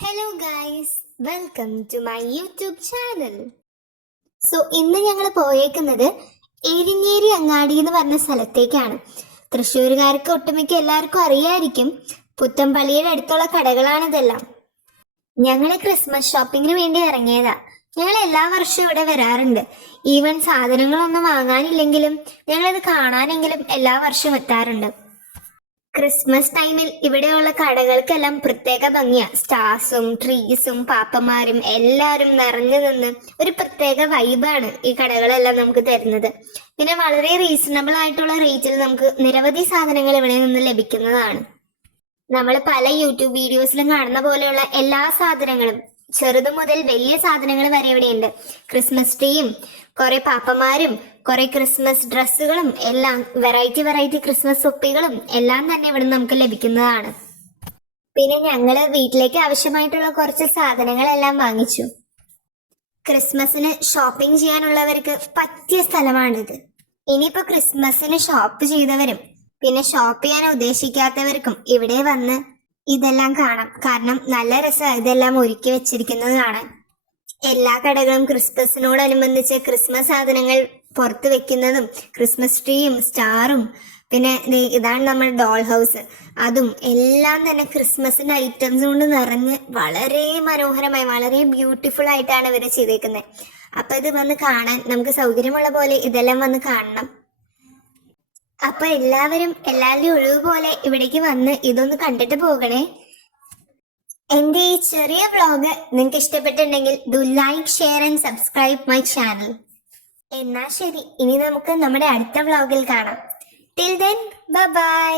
Hello guys, welcome to my YouTube channel. ഇന്ന് ഞങ്ങൾ പോയേക്കുന്നത് എരിഞ്ഞേരി അങ്ങാടി എന്ന് പറഞ്ഞ സ്ഥലത്തേക്കാണ്. തൃശ്ശൂരുകാർക്ക് ഒട്ടുമിക്ക എല്ലാവർക്കും അറിയായിരിക്കും. പുത്തമ്പള്ളിയുടെ അടുത്തുള്ള കടകളാണ് ഇതെല്ലാം. ഞങ്ങൾ ക്രിസ്മസ് ഷോപ്പിങ്ങിന് വേണ്ടി ഇറങ്ങിയതാ. ഞങ്ങൾ എല്ലാ വർഷവും ഇവിടെ വരാറുണ്ട്. ഈവൻ സാധനങ്ങളൊന്നും വാങ്ങാനില്ലെങ്കിലും ഞങ്ങളിത് കാണാനെങ്കിലും എല്ലാ വർഷവും എത്താറുണ്ട്. ക്രിസ്മസ് ടൈമിൽ ഇവിടെയുള്ള കടകൾക്കെല്ലാം പ്രത്യേക ഭംഗിയാ. സ്റ്റാർസും ട്രീസും പാപ്പന്മാരും എല്ലാവരും നിറഞ്ഞു നിന്ന് ഒരു പ്രത്യേക വൈബാണ് ഈ കടകളെല്ലാം നമുക്ക് തരുന്നത്. പിന്നെ വളരെ റീസണബിൾ ആയിട്ടുള്ള റേറ്റിൽ നമുക്ക് നിരവധി സാധനങ്ങൾ ഇവിടെ നിന്ന് ലഭിക്കുന്നതാണ്. നമ്മൾ പല യൂട്യൂബ് വീഡിയോസിലും കാണുന്ന പോലെയുള്ള എല്ലാ സാധനങ്ങളും, ചെറുതു മുതൽ വലിയ സാധനങ്ങൾ വരെ ഇവിടെയുണ്ട്. ക്രിസ്മസ് ട്രീയും കുറെ പാപ്പന്മാരും കുറെ ക്രിസ്മസ് ഡ്രസ്സുകളും എല്ലാം, വെറൈറ്റി ക്രിസ്മസ് തൊപ്പികളും എല്ലാം തന്നെ ഇവിടെ നമുക്ക് ലഭിക്കുന്നതാണ്. പിന്നെ ഞങ്ങള് വീട്ടിലേക്ക് ആവശ്യമായിട്ടുള്ള കുറച്ച് സാധനങ്ങളെല്ലാം വാങ്ങിച്ചു. ക്രിസ്മസിന് ഷോപ്പിംഗ് ചെയ്യാനുള്ളവർക്ക് പറ്റിയ സ്ഥലമാണിത്. ഇനിയിപ്പോ ക്രിസ്മസിന് ഷോപ്പ് ചെയ്തവരും പിന്നെ ഷോപ്പ് ചെയ്യാൻ ഉദ്ദേശിക്കാത്തവർക്കും ഇവിടെ വന്ന് ഇതെല്ലാം കാണാം. കാരണം നല്ല രസമാണ് ഇതെല്ലാം ഒരുക്കി വെച്ചിരിക്കുന്നത് കാണാൻ. എല്ലാ കടകളും ക്രിസ്മസിനോടനുബന്ധിച്ച് ക്രിസ്മസ് സാധനങ്ങൾ പുറത്ത് വെക്കുന്നതും ക്രിസ്മസ് ട്രീയും സ്റ്റാറും പിന്നെ ഇതാണ് നമ്മുടെ ഡോൾ ഹൗസ്, അതും എല്ലാം തന്നെ ക്രിസ്മസിന്റെ ഐറ്റംസ് കൊണ്ട് നിറഞ്ഞ് വളരെ മനോഹരമായി വളരെ ബ്യൂട്ടിഫുൾ ആയിട്ടാണ് ഇവർ ചെയ്തേക്കുന്നത്. അപ്പൊ ഇത് വന്ന് കാണാൻ നമുക്ക് സൗകര്യമുള്ള പോലെ ഇതെല്ലാം വന്ന് കാണണം. അപ്പൊ എല്ലാവരുടെയും ഒഴിവ് പോലെ ഇവിടേക്ക് വന്ന് ഇതൊന്ന് കണ്ടിട്ട് പോകണേ. എന്റെ ഈ ചെറിയ വ്ളോഗ് നിങ്ങൾക്ക് ഇഷ്ടപ്പെട്ടിട്ടുണ്ടെങ്കിൽ do like, share and subscribe my channel. എന്നാ ശരി, ഇനി നമുക്ക് നമ്മുടെ അടുത്ത വ്ളോഗിൽ കാണാം. Till then bye bye.